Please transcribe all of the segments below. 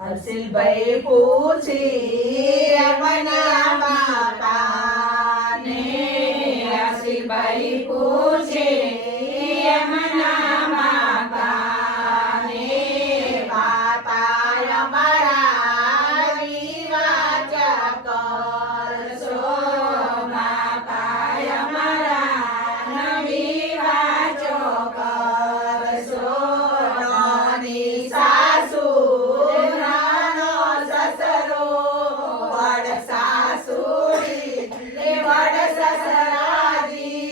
હર્ષિલભાઈ પૂછી યમના બાપાને હર્ષિલભાઈ પૂછી યમના બાપાને બાપા અમારા વિવાચ કરશો બાપા અમારા વિવાચો કરશો નાની સાસુ નાનો સસરો વડ સાસુડી ને વડ સસરાજી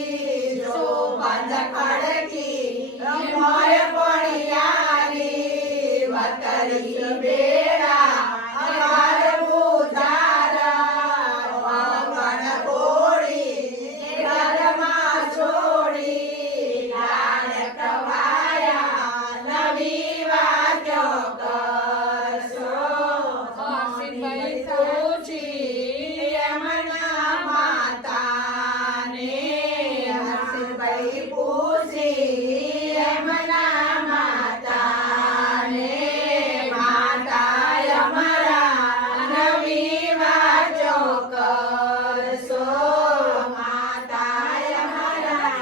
જો બંધ ખડકી મોય પણિયારી વતરી બેડા અમાર બુધારા વાગણ કોડી ઘરમાં છોડી લાડક વાયા નવી વાતો કરશો હર્ષિલભાઈ પૂછી યમના માતાને હર્ષિલભાઈ પૂછી યમના માતાને માતા અમારા નવી વાતો કરશો માતા અમારા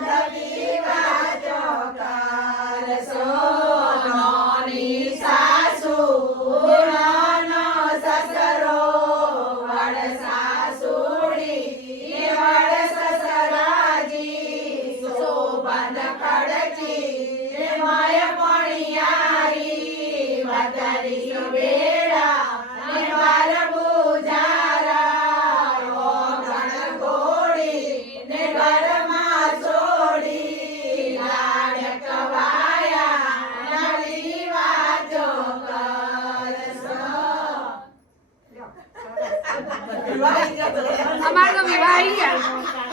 નવી વાતો કરશો નાની સાસુ નાનો સસરો વડ સાસુડી વડ સસરાજી સોબંદ ખડકી માય પણિયારી વતરી બેડા ને બાર બુજારા ઓગણ ઘોડી ને ઘરમાં છોડી લાડક વાયા નવી વાતો કરશો અમારે તો વિવાહ આવી ગયા.